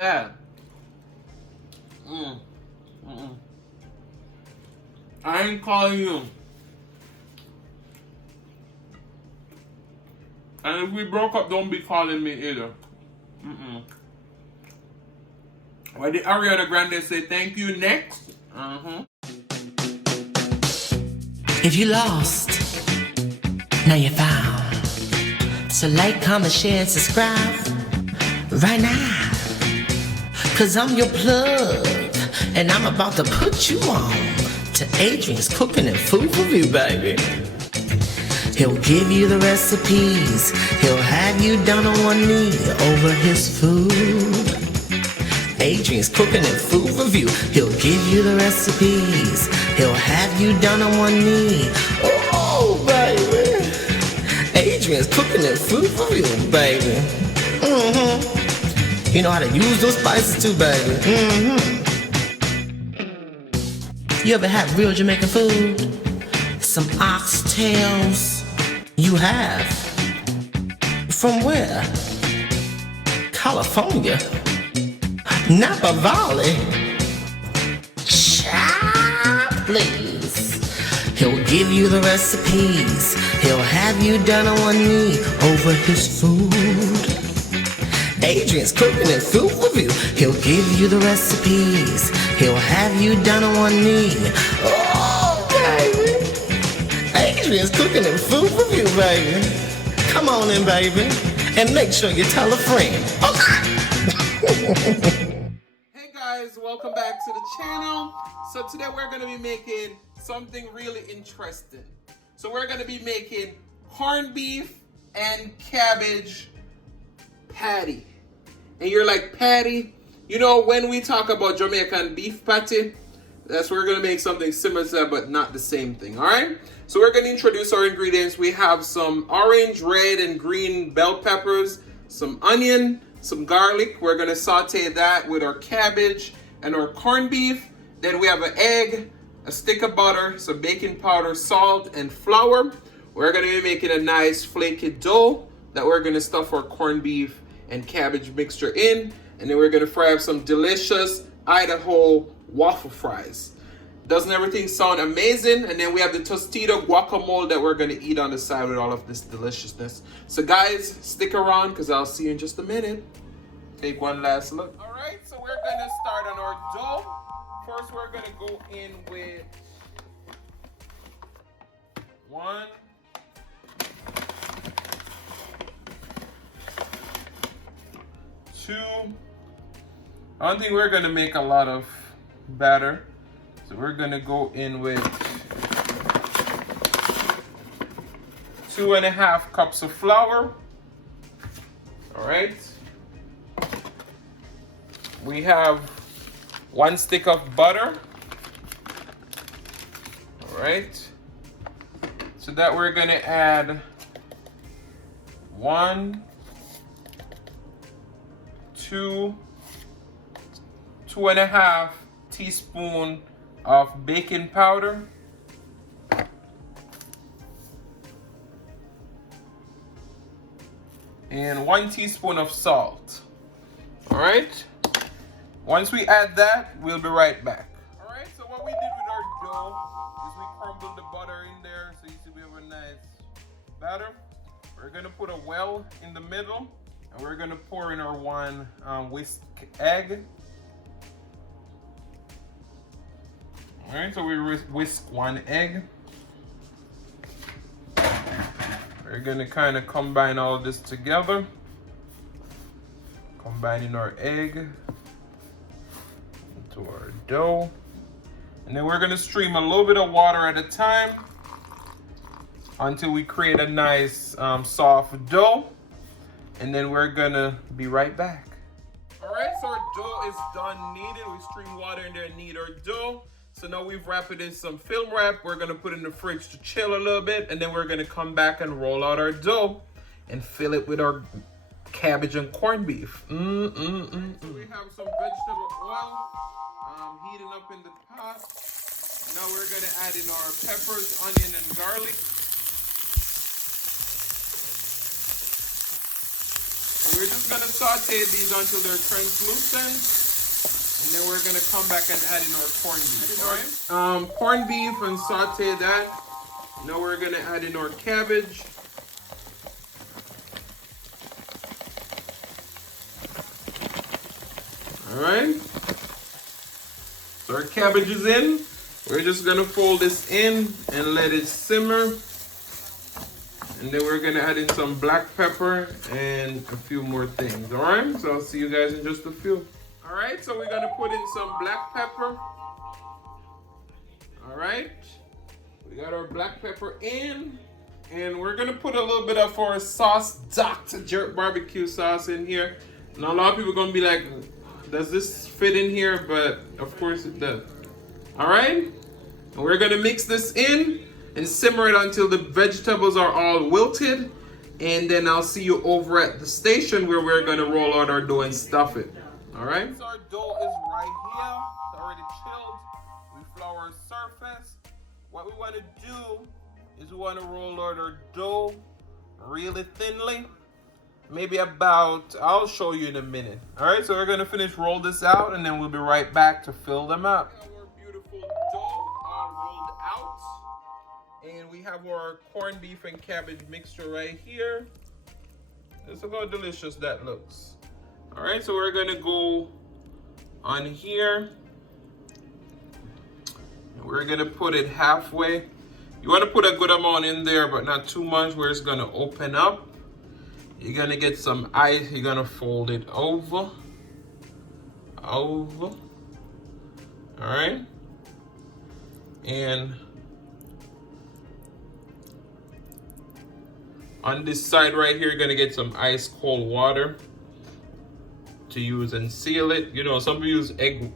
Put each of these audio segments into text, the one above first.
Yeah. I ain't calling you. And if we broke up, don't be calling me either. Why did Ariana Grande say thank you next? If you lost, now you're found. So like, comment, share, and subscribe right now. Cause I'm your plug, and I'm about to put you on to Adrian's Cooking and Food Review, baby. He'll give you the recipes. He'll have you down on one knee over his food. Adrian's Cooking and Food Review. He'll give you the recipes. He'll have you down on one knee. Oh, baby. Adrian's Cooking and Food Review, baby. You know how to use those spices too, baby. You ever had real Jamaican food? Some oxtails? You have? From where? California? Napa Valley? Child, please. He'll give you the recipes. He'll have you down on one knee over his food. Adrian's Cooking and Food Review. He'll give you the recipes. He'll have you down on one knee. Oh, baby. Adrian's Cooking and Food Review, baby. Come on in, baby. And make sure you tell a friend. Okay. Hey guys, welcome back to the channel. So today we're going to be making something really interesting. So we're going to be making corned beef and cabbage patty. And you're like, patty? You know, when we talk about Jamaican beef patty, that's where we're going to make something similar to that, but not the same thing, all right? So we're going to introduce our ingredients. We have some orange, red, and green bell peppers, some onion, some garlic. We're going to saute that with our cabbage and our corned beef. Then we have an egg, a stick of butter, some baking powder, salt, and flour. We're going to be making a nice flaky dough that we're going to stuff our corned beef and cabbage mixture in. And then we're going to fry up some delicious Idaho waffle fries. Doesn't everything sound amazing? And then we have the Tostito guacamole that we're going to eat on the side with all of this deliciousness. So guys, stick around because I'll see you in just a minute. Take one last look. All right, so we're going to start on our dough. First, we're going to go in with 1, 2. I don't think we're going to make a lot of batter. So we're going to go in with 2.5 cups of flour. All right. We have 1 stick of butter. All right. So that we're going to add 1, 2, 2.5 teaspoon of baking powder, and 1 teaspoon of salt. All right. Once we add that, we'll be right back. All right. So what we did with our dough is we crumbled the butter in there, so you see we have a nice batter. We're gonna put a well in the middle, and we're gonna pour in our 1 whisk egg. All right, so we whisk 1 egg. We're gonna kind of combine all of this together. Combining our egg into our dough. And then we're gonna stream a little bit of water at a time until we create a nice soft dough. And then we're gonna be right back. All right, so our dough is done kneaded. We stream water in there and knead our dough. So now we've wrapped it in some film wrap. We're gonna put it in the fridge to chill a little bit, and then we're gonna come back and roll out our dough and fill it with our cabbage and corned beef. So we have some vegetable oil heating up in the pot. Now we're gonna add in our peppers, onion, and garlic. And we're just gonna saute these until they're translucent, and then we're gonna come back and add in our corned beef. All right. Corned beef and saute that. Now we're gonna add in our cabbage. All right. So our cabbage is in. We're just gonna fold this in and let it simmer. And then we're gonna add in some black pepper and a few more things. All right. So I'll see you guys in just a few. All right. So we're gonna put in some black pepper. All right. We got our black pepper in. And we're gonna put a little bit of our sauce, Dr. Jerk barbecue sauce in here. Now a lot of people are gonna be like, does this fit in here? But of course it does. All right. And we're gonna mix this in and simmer it until the vegetables are all wilted. And then I'll see you over at the station where we're gonna roll out our dough and stuff it. All right. So our dough is right here. It's already chilled. We flour our surface. What we want to do is we want to roll out our dough really thinly. Maybe about, I'll show you in a minute. All right, so we're gonna finish roll this out and then we'll be right back to fill them up. Our beautiful dough all rolled out. And we have our corned beef and cabbage mixture right here. This is how delicious that looks. All right, so we're gonna go on here. We're gonna put it halfway. You wanna put a good amount in there, but not too much where it's gonna open up. You're gonna get some ice, you're gonna fold it over. All right. And on this side right here, you're gonna get some ice cold water to use and seal it. You know, some people use egg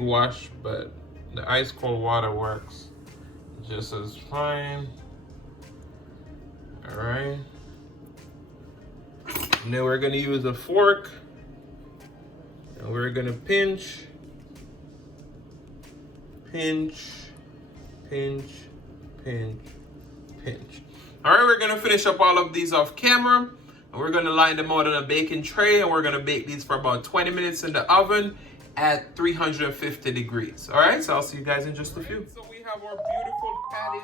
wash, but the ice cold water works just as fine. All right. And then we're gonna use a fork and we're gonna pinch, pinch, pinch, pinch, pinch. All right, we're gonna finish up all of these off camera and we're gonna line them out on a baking tray and we're gonna bake these for about 20 minutes in the oven at 350 degrees. All right, so I'll see you guys in just a few. So we have our beautiful patties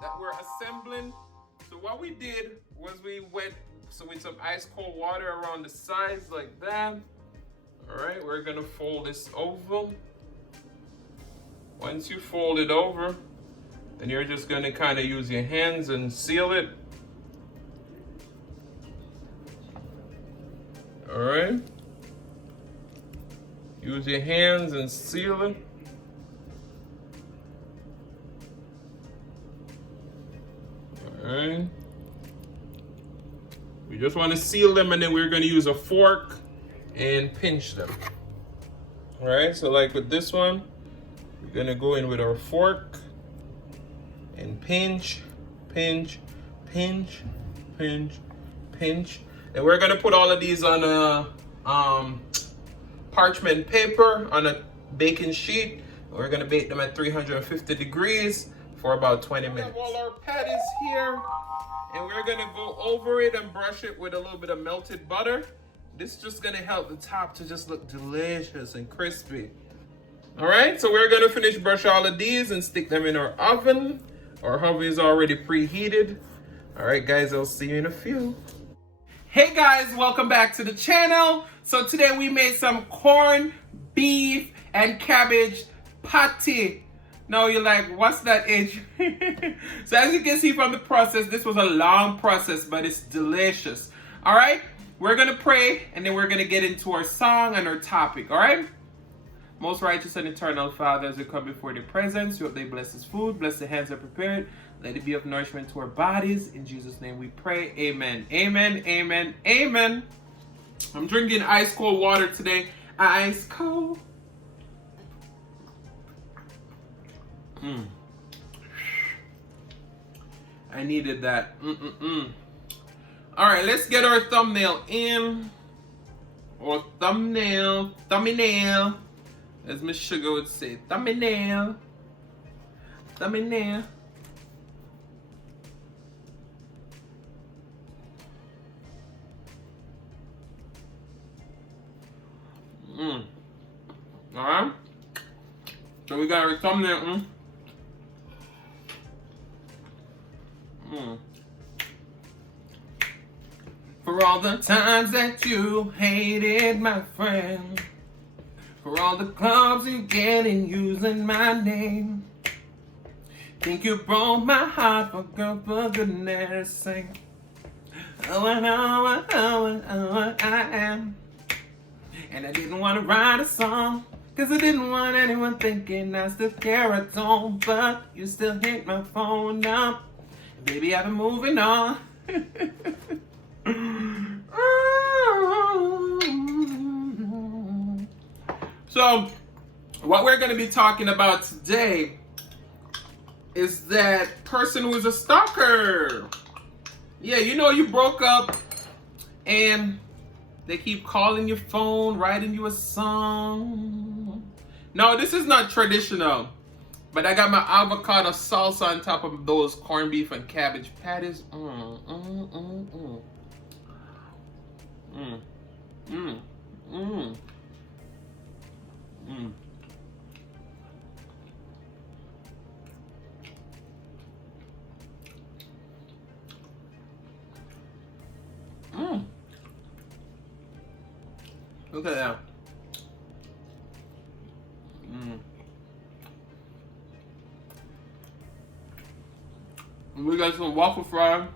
that we're assembling. So what we did was we went with some ice cold water around the sides like that. All right, we're gonna fold this over. Once you fold it over, then you're just gonna kind of use your hands and seal it. All right. Use your hands and seal it. All right. We just want to seal them and then we're going to use a fork and pinch them. All right, so like with this one, we're going to go in with our fork and pinch, pinch, pinch, pinch, pinch. And we're going to put all of these on a parchment paper on a baking sheet. We're going to bake them at 350 degrees for about 20 minutes. We have all our patties here. And we're gonna go over it and brush it with a little bit of melted butter. This is just gonna help the top to just look delicious and crispy. All right, so we're gonna finish brush all of these and stick them in our oven. Our oven is already preheated. All right, guys, I'll see you in a few. Hey guys, welcome back to the channel. So today we made some corned beef and cabbage patty. Now you're like, what's that, Adrian? So as you can see from the process, this was a long process, but it's delicious. All right, we're gonna pray and then we're gonna get into our song and our topic. All right. Most righteous and eternal Father, as we come before the presence, you hope they bless this food, bless the hands that prepared. Let it be of nourishment to our bodies. In Jesus' name we pray. Amen. Amen. Amen. Amen. I'm drinking ice cold water today. Ice cold. I needed that. All right, let's get our thumbnail in. Or thumbnail. As Miss Sugar would say, thumbnail. Alright? So we got our thumbnail. For all the times that you hated my friend, for all the clubs you get in using my name, think you broke my heart, for girl, for goodness sake. Oh, I am. And I didn't want to write a song, cause I didn't want anyone thinking I still care at all. But you still hit my phone up. Baby, I've been moving on. So, what we're going to be talking about today is that person who is a stalker. Yeah, you know, you broke up and they keep calling your phone, writing you a song. No, this is not traditional. But I got my avocado salsa on top of those corned beef and cabbage patties. Look at that. And we got some waffle fry.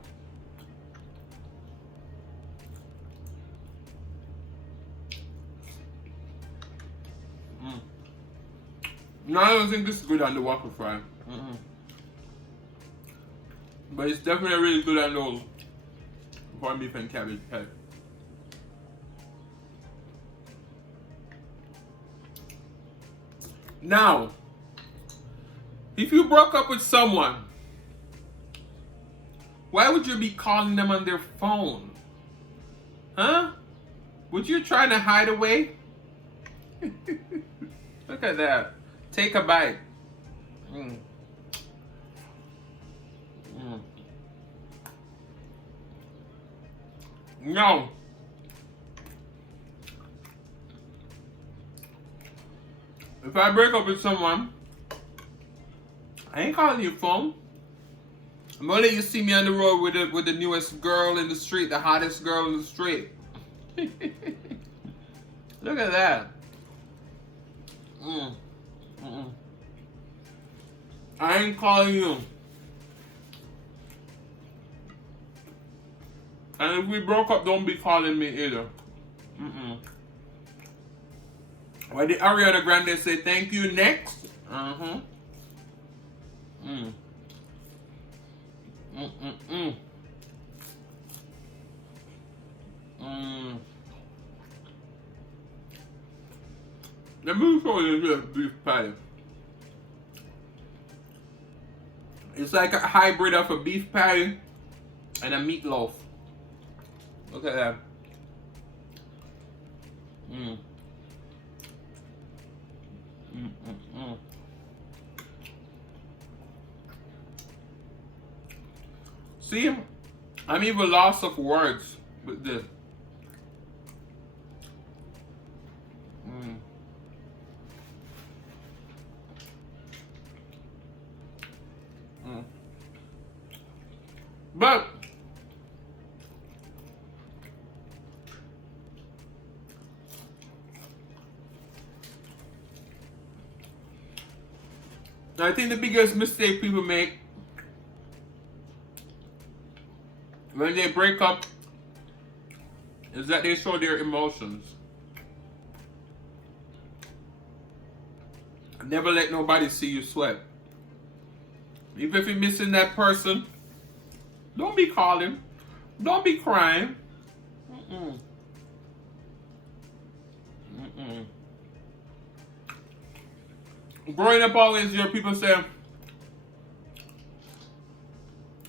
No, I don't think this is good on the waffle fry. But it's definitely really good on those corned beef and cabbage patties. Now, if you broke up with someone, why would you be calling them on their phone? Huh? Would you trying to hide away? Look at that. Take a bite. No. If I break up with someone, I ain't calling your phone. I'm gonna let you see me on the road with the newest girl in the street, the hottest girl in the street. Look at that. I ain't calling you. And if we broke up, don't be calling me either. Why did Ariana Grande say thank you next? Let me show you this beef patty. It's like a hybrid of a beef patty and a meatloaf. Look at that. See, I'm even lost of words with this. But I think the biggest mistake people make when they break up is that they show their emotions. Never let nobody see you sweat. Even if you're missing that person, don't be calling. Don't be crying. Growing up, always hear people say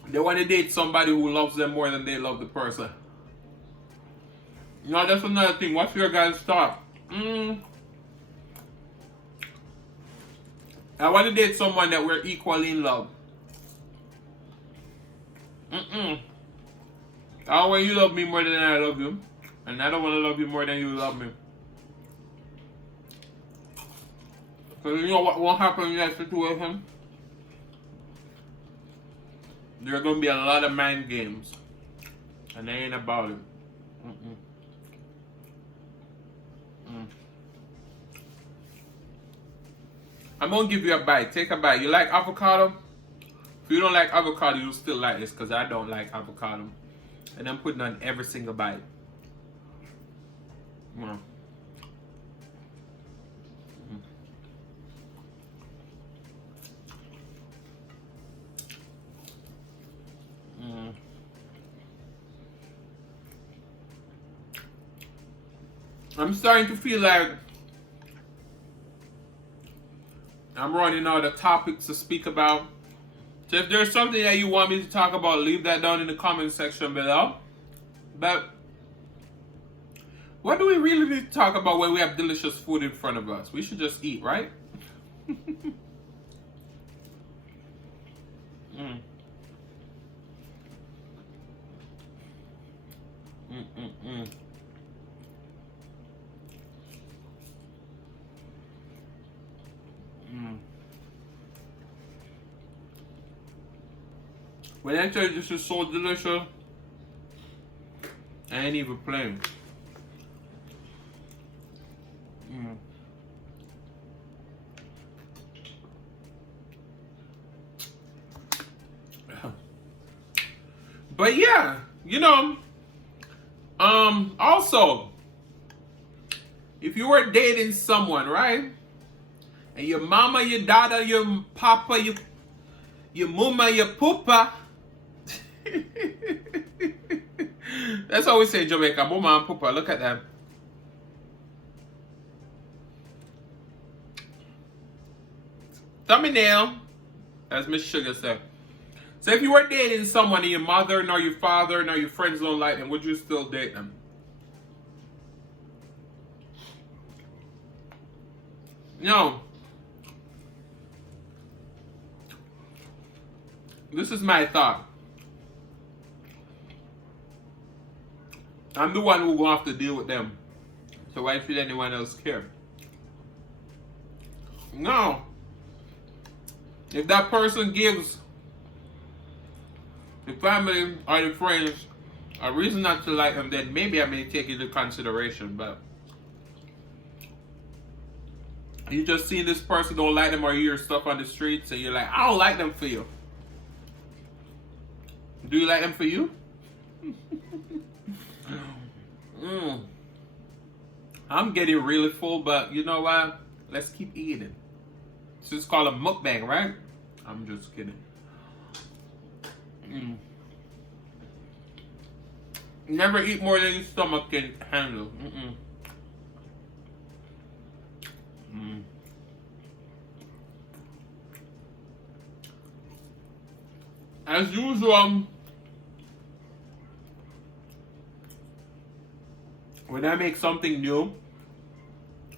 they want to date somebody who loves them more than they love the person. You know, that's another thing. What's your guys' thought? I want to date someone that we're equally in love. I don't want you to love me more than I love you. And I don't want to love you more than you love me. Because you know what will happen in that situation? There are going to be a lot of mind games. And they ain't about it. I'm going to give you a bite. Take a bite. You like avocado? If you don't like avocado, you'll still like this because I don't like avocado. And I'm putting on every single bite. I'm starting to feel like I'm running out of topics to speak about. So if there's something that you want me to talk about, leave that down in the comment section below. But what do we really need to talk about when we have delicious food in front of us? We should just eat, right? When I tell you this is so delicious, I ain't even playing. But yeah, you know, also, if you were dating someone, right? And your mama, your daughter, your papa, your mama, your papa. That's how we say in Jamaica, mama and papa. Look at that. Thumbnail, as Miss Sugar said. So if you were dating someone and your mother, nor your father, nor your friends don't like them, would you still date them? No. This is my thought. I'm the one who will have to deal with them. So why should anyone else care? No. If that person gives the family or the friends a reason not to like them, then maybe I may take it into consideration. But you just see this person don't like them or you hear stuff on the streets and you're like, I don't like them for you. Do you like them for you? I'm getting really full, but you know what? Let's keep eating. This is called a mukbang, right? I'm just kidding. Never eat more than your stomach can handle. As usual, when I make something new,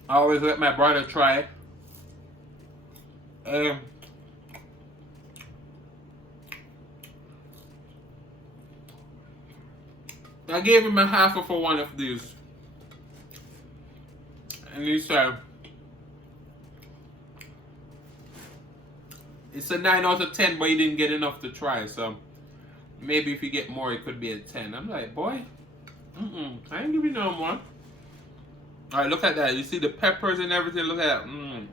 I always let my brother try it. I gave him a half of one of these. And he said, it's a 9 out of 10, but he didn't get enough to try. So maybe if you get more, it could be a 10. I'm like, boy, I ain't giving you no more. All right, look at that. You see the peppers and everything. Look at that.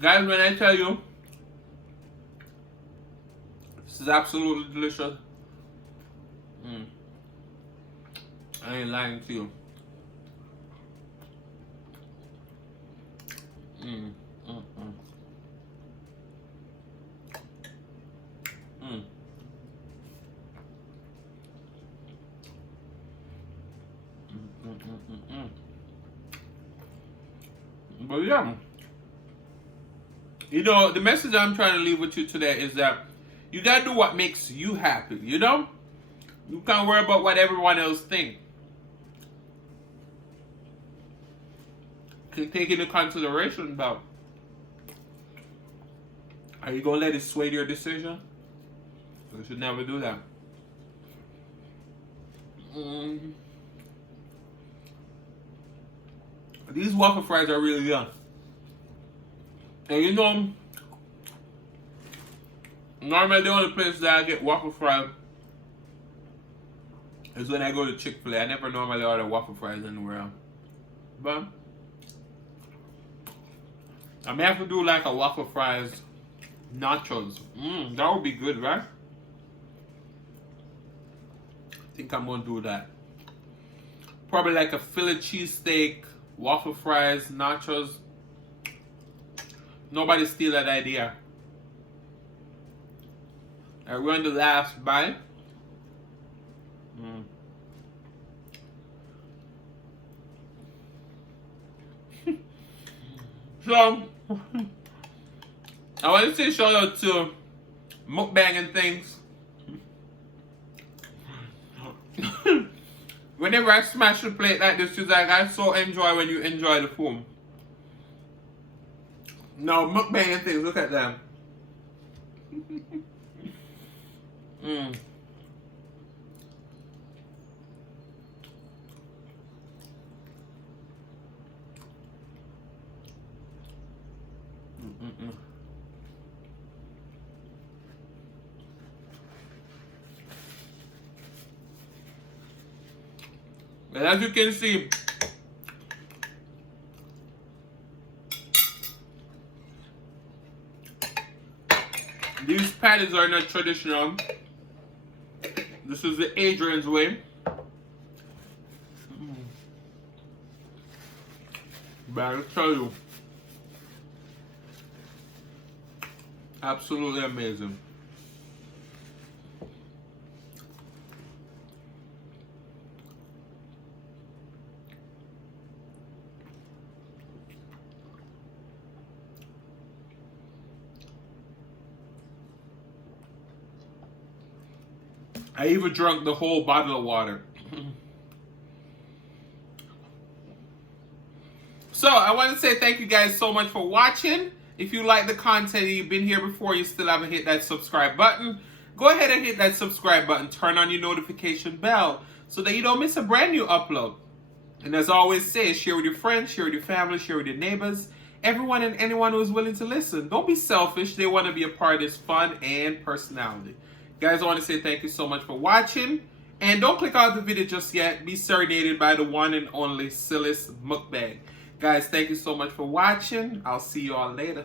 Guys, when I tell you this is absolutely delicious, I ain't lying to you. But yeah, you know, the message I'm trying to leave with you today is that you gotta do what makes you happy, you know? You can't worry about what everyone else thinks. Can take into consideration about, are you gonna let it sway your decision? You should never do that. These waffle fries are really young. And you know, normally the only place that I get waffle fries is when I go to Chick-fil-A. I never normally order waffle fries anywhere else. But I may have to do like a waffle fries nachos. That would be good, right? I think I'm gonna do that. Probably like a Philly cheesesteak, waffle fries, nachos. Nobody steal that idea. I run the last bite. So I want to say shout out to Mukbang and things. Whenever I smash a plate like this, she's like, I so enjoy when you enjoy the food. No, Mukbang and things, look at them. And as you can see, these patties are not traditional. This is the Adrian's way. But I'll tell you, absolutely amazing. I even drank the whole bottle of water. So I want to say thank you guys so much for watching. If you like the content and you've been here before, you still haven't hit that subscribe button, go ahead and hit that subscribe button. Turn on your notification bell so that you don't miss a brand new upload. And as I always say, share with your friends, share with your family, share with your neighbors, everyone and anyone who is willing to listen. Don't be selfish. They want to be a part of this fun and personality. Guys, I want to say thank you so much for watching. And don't click out the video just yet. Be serenaded by the one and only Silas Mukbang. Guys, thank you so much for watching. I'll see you all later.